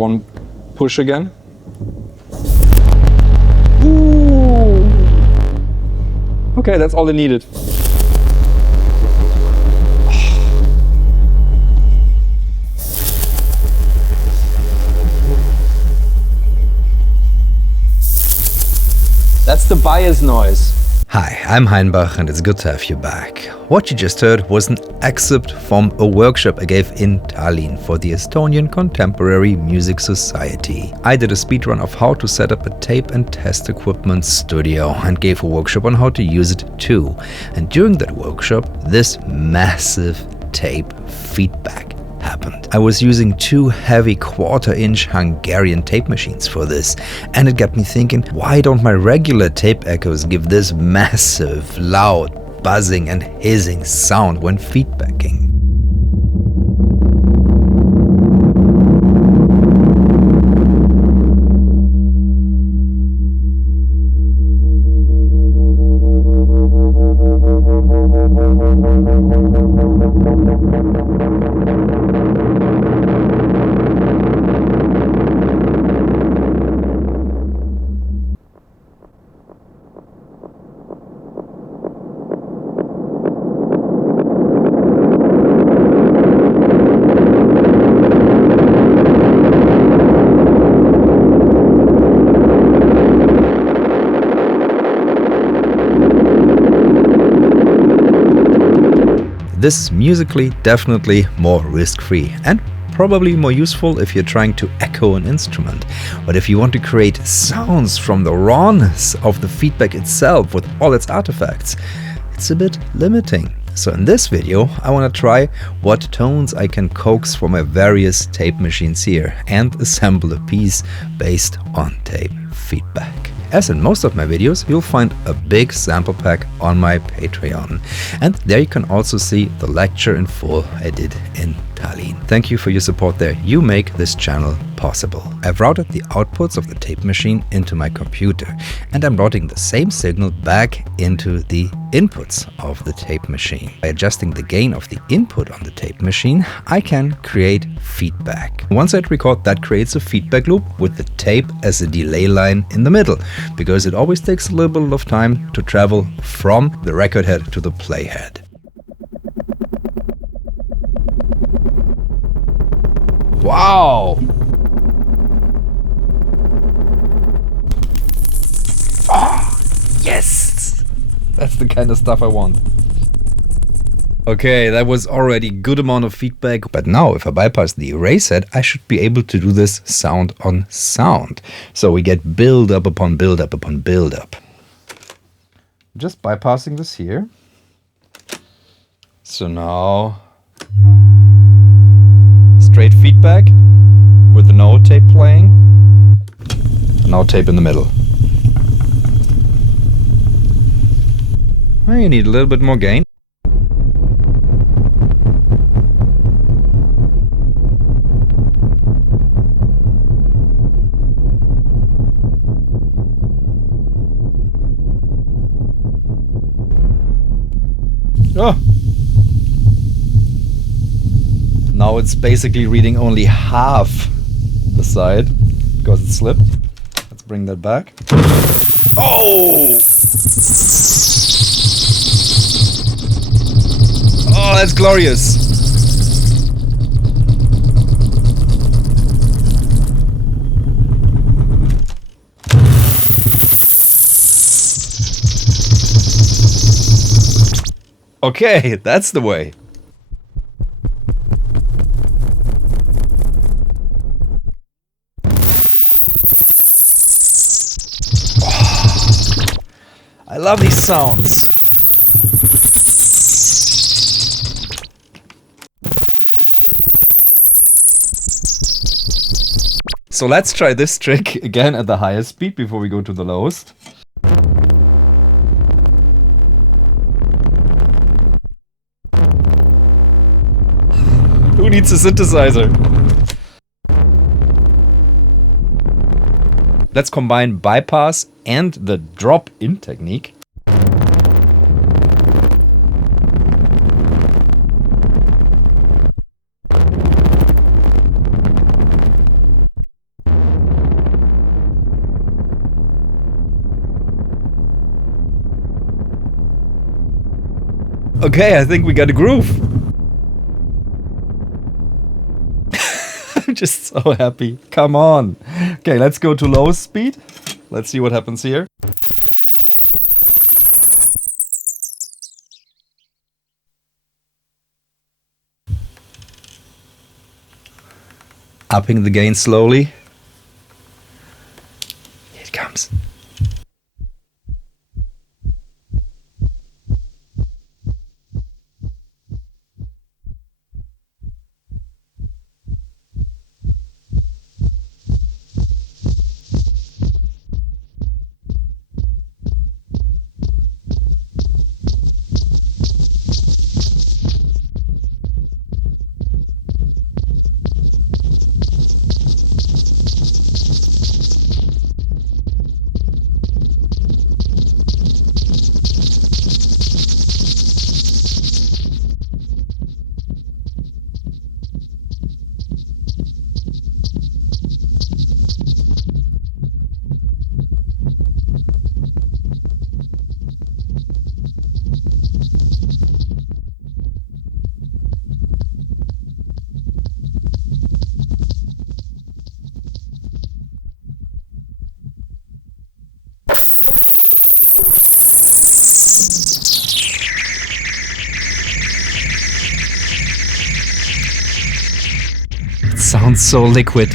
One push again. Ooh. Okay, that's all I needed. That's the bias noise. Hi, I'm Heinbach and it's good to have you back. What you just heard was an excerpt from a workshop I gave in Tallinn for the Estonian Contemporary Music Society. I did a speedrun of how to set up a tape and test equipment studio and gave a workshop on how to use it too. And during that workshop, this massive tape feedback happened. I was using two heavy 1/4-inch Hungarian tape machines for this, and it got me thinking, why don't my regular tape echoes give this massive, loud, buzzing and hissing sound when feedbacking? This is musically definitely more risk-free and probably more useful if you're trying to echo an instrument. But if you want to create sounds from the rawness of the feedback itself with all its artifacts, it's a bit limiting. So in this video, I want to try what tones I can coax from my various tape machines here and assemble a piece based on tape feedback. As in most of my videos, you'll find a big sample pack on my Patreon. And there you can also see the lecture in full I did in Tallinn. Thank you for your support there. You make this channel possible. I've routed the outputs of the tape machine into my computer, and I'm routing the same signal back into the inputs of the tape machine. By adjusting the gain of the input on the tape machine, I can create feedback. Once I record, that creates a feedback loop with the tape as a delay line in the middle, because it always takes a little bit of time to travel from the record head to the playhead. Wow! Oh, yes! That's the kind of stuff I want. Okay, that was already good amount of feedback, but now if I bypass the erase head, I should be able to do this sound on sound. So we get build up upon build up upon build up. Just bypassing this here. So now straight feedback with no tape playing, no tape in the middle. Well, you need a little bit more gain. Oh. Now it's basically reading only half the side because it slipped. Let's bring that back. Oh! Oh, that's glorious. Okay, that's the way. I love these sounds. So let's try this trick again at the highest speed before we go to the lowest. Who needs a synthesizer? Let's combine bypass and the drop-in technique. Okay, I think we got a groove. I'm just so happy. Come on. Okay, let's go to low speed. Let's see what happens here. Upping the gain slowly. Here it comes. It sounds so liquid.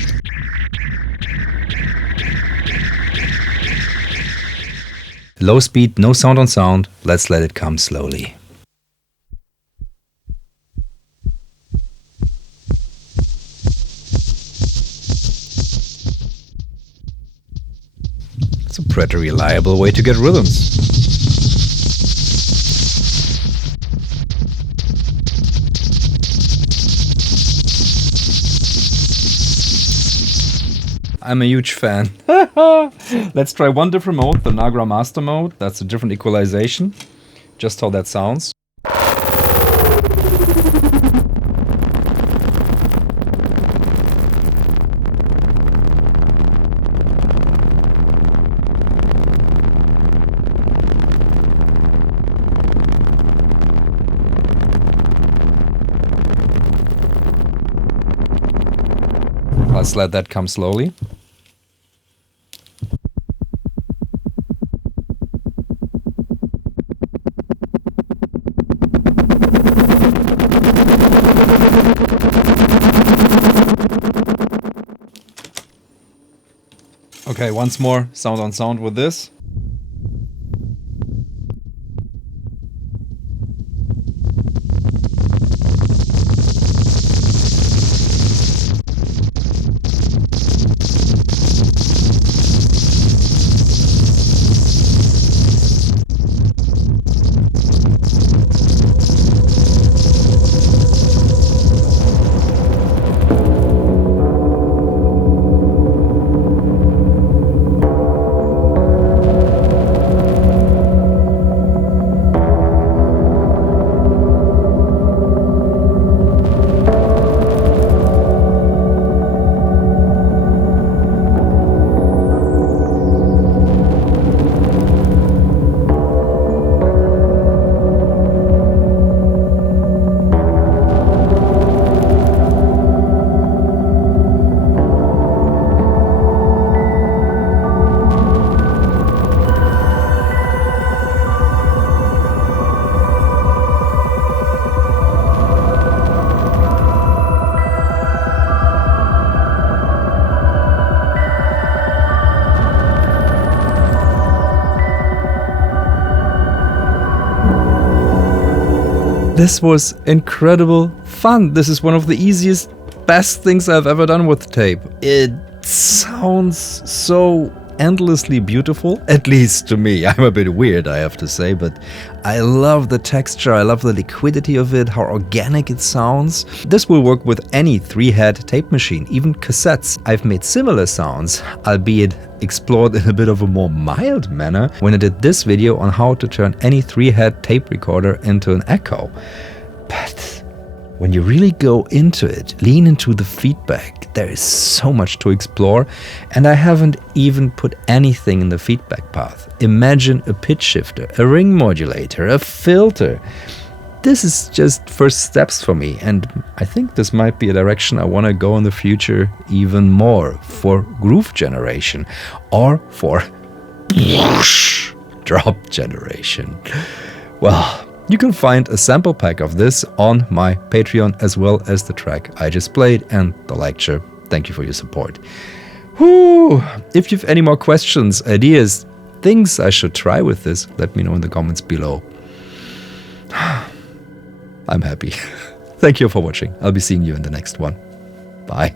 Low speed, no sound on sound. Let's let it come slowly. It's a pretty reliable way to get rhythms. I'm a huge fan. Let's try one different mode, the Nagra Master mode. That's a different equalization. Just how that sounds. Let's let that come slowly. Okay, once more, sound on sound with this. This was incredible fun. This is one of the easiest, best things I've ever done with tape. It sounds so endlessly beautiful, at least to me. I'm a bit weird, I have to say, but I love the texture, I love the liquidity of it, how organic it sounds. This will work with any 3-head tape machine, even cassettes. I've made similar sounds, albeit explored in a bit of a more mild manner when I did this video on how to turn any 3-head tape recorder into an echo. But when you really go into it, lean into the feedback, there is so much to explore, and I haven't even put anything in the feedback path. Imagine a pitch shifter, a ring modulator, a filter. this is just first steps for me, and I think this might be a direction I want to go in the future even more, for groove generation or for drop generation. Well, you can find a sample pack of this on my Patreon, as well as the track I just played and the lecture. Thank you for your support. Whew. If you have any more questions, ideas, things I should try with this, let me know in the comments below. I'm happy. Thank you for watching. I'll be seeing you in the next one. Bye.